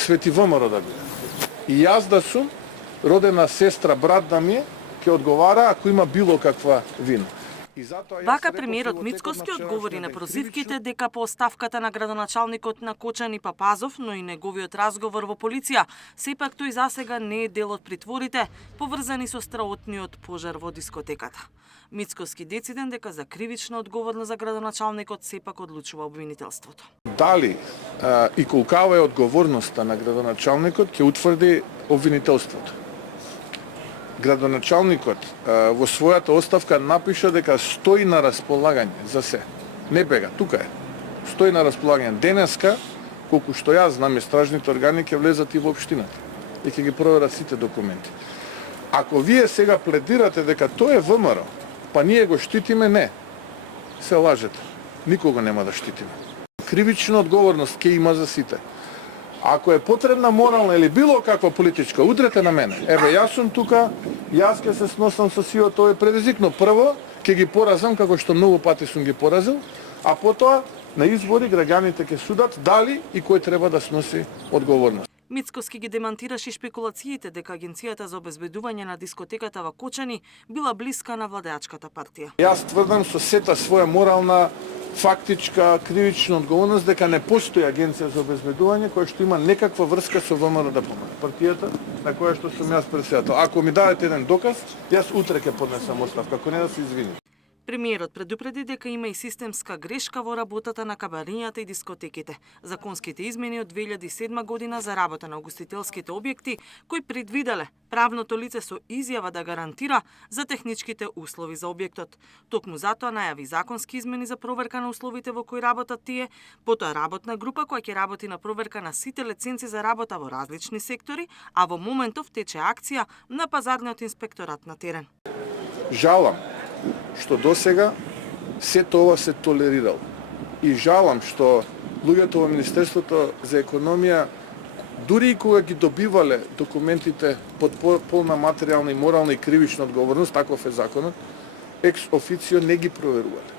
Свети ВМРО да биде. И јас да сум родена сестра, брат да ми ќе одговара ако има било каква вина. Вака премиерот Мицкоски одговори на прозивките дека по оставката на градоначалникот на Кочани Папазов, но и неговиот разговор во полиција, сепак тој засега не е дел од притворите, поврзани со страотниот пожар во дискотеката. Мицкоски дециден дека за кривична одговорност за градоначалникот сепак одлучува обвинителството. Дали и колкава е одговорноста на градоначалникот ќе утврди обвинителството. Градоначалникот во својата оставка напиша дека стои на располагање за се. Не бега, тука е. Стои на располагање. Денеска, колку што јас знам, стражните органи ќе влезат и во општината и ќе ги проверат сите документи. Ако вие сега пледирате дека тоа е ВМРО, па ние го штитиме, не. Се лажете. Никого нема да штитиме. Кривична одговорност ќе има за сите. Ако е потребна морална или било каква политичка, удрете на мене. Еве, јас сум тука, јас ќе се сносам со сиот овој предизвик, но прво ќе ги поразам како што многу пати сум ги поразил, а потоа на избори граѓаните ќе судат дали и кој треба да сноси одговорност. Мицкоски ги демантираше шпекулациите дека Агенцијата за обезбедување на дискотеката во Кочани била блиска на владеачката партија. Јас тврдам со сета своја морална, фактичка, кривична одговорност дека не постои Агенција за обезбедување која што има некаква врска со ВМРО да помага. Партијата на која што сум јас претседател. Ако ми дадете еден доказ, јас утре ќе поднесам оставка, ако не да се извинам. Премиерот предупреди дека има и системска грешка во работата на кабарењата и дискотеките. Законските измени од 2007 година за работа на угостителските објекти, кои предвиделе правното лице со изјава да гарантира за техничките услови за објектот. Токму затоа најави законски измени за проверка на условите во кои работат тие, потоа работна група која ќе работи на проверка на сите лиценци за работа во различни сектори, а во моментов тече акција на пазарниот инспекторат на терен. Жалам што досега сето ова се толерирал. И жалам што луѓето во Министерството за економија, дури и кога ги добивале документите под полна материјална и морална и кривична одговорност, таков е законот, екс официо не ги проверувале.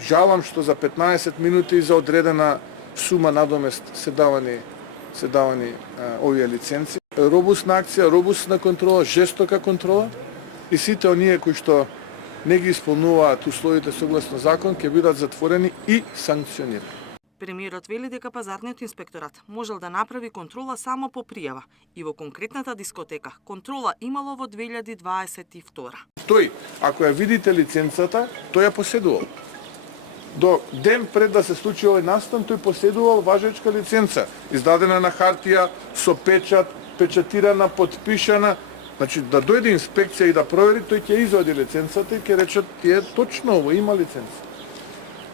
Жалам што за 15 минути за одредена сума надомест се давани овие лиценци. Робусна акција, робусна контрола, жестока контрола и сите оние кои што не ги исполнуваат условите согласно закон ќе бидат затворени и санкционирани. Премиерот вели дека пазарниот инспекторат можел да направи контрола само по пријава и во конкретната дискотека контрола имало во 2022. Тој, ако ја видите лиценцата, тој ја поседувал. До ден пред да се случи овој настан, тој поседувал важечка лиценца, издадена на хартија, со печат, печатирана, подпишана. Значи, да дојде инспекција и да провери, тој ќе извади лиценцата и ќе речат, тие точно ово има лиценца.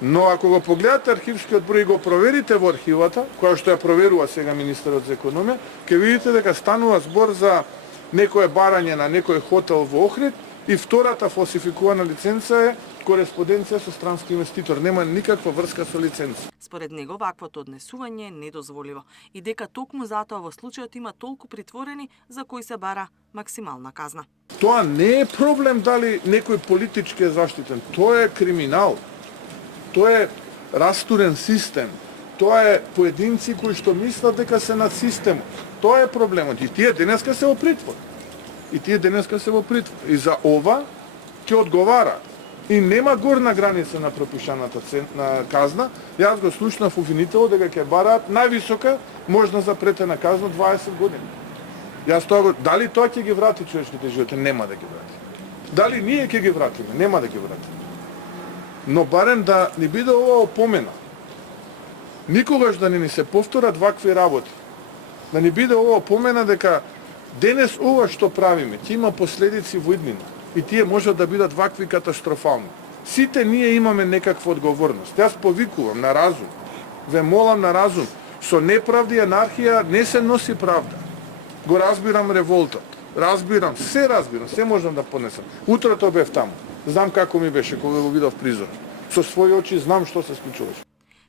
Но ако го погледате архивскиот број и го проверите во архивата, која што ја проверува сега министерот за економија, ќе видите дека станува збор за некое барање на некој хотел во Охрид и втората фалсификувана лиценца е кореспонденција со странски инвеститор. Нема никаква врска со лиценца. Според него, ваквото однесување е недозволиво и дека токму затоа во случајот има толку притворени за кои се бара максимална казна. Тоа не е проблем дали некој политички е заштитен. Тоа е криминал. Тоа е растурен систем. Тоа е поединци кои што мислат дека се над системот. Тоа е проблемот. И тие денеска се во притвор. И за ова ќе одговара. И нема горна граница на пропишаната на казна. Јас го слушнав обвинителот дека ќе бараат највисока можна запретена казна 20 години. Дали тоа ќе ги врати човечките животи? Нема да ги врати. Дали ние ќе ги вратиме? Нема да ги вратиме. Но барем да ни биде ова опомена. Никогаш да не ни се повторат вакви работи. Да ни биде ова опомена дека денес ова што правиме, ќе има последици во иднина. И тие можат да бидат вакви катастрофални. Сите ние имаме некаква одговорност. Јас повикувам на разум. Ве молам на разум. Со неправда и анархија не се носи правда. Го разбирам револтот. Се можам да понесам. Утрото бев таму. Знам како ми беше кога го видов призор. Со своји очи знам што се случуваше.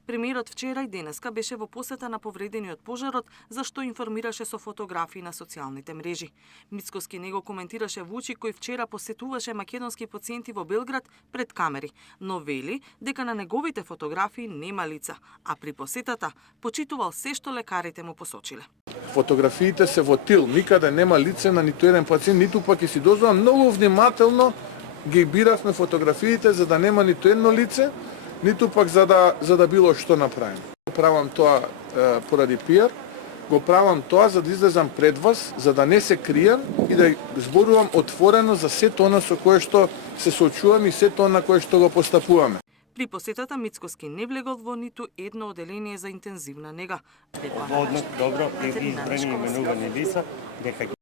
Премиерот вчера и денеска беше во посета на повредениот пожарот, за што информираше со фотографии на социјалните мрежи. Мицкоски него коментираше Вучи кој вчера посетуваше македонски пациенти во Белград пред камери, но вели дека на неговите фотографии нема лица, а при посетата почитувал се што лекарите му посочиле. Фотографиите се во тил, никаде нема лице на ниту еден пациент, ниту пак и си дозволам многу внимателно ги биравме фотографиите за да нема ниту едно лице, ниту пак за да било што направим. Правам тоа поради пиар, го правам тоа за да излезам пред вас, за да не се кријам и да зборувам отворено за сето она со кое што се соочуваме и сето она кое што го постапуваме. При посетата Мицкоски не влегол во ниту едно оделение за интензивна нега. Добро, и избрани именувани лица, дека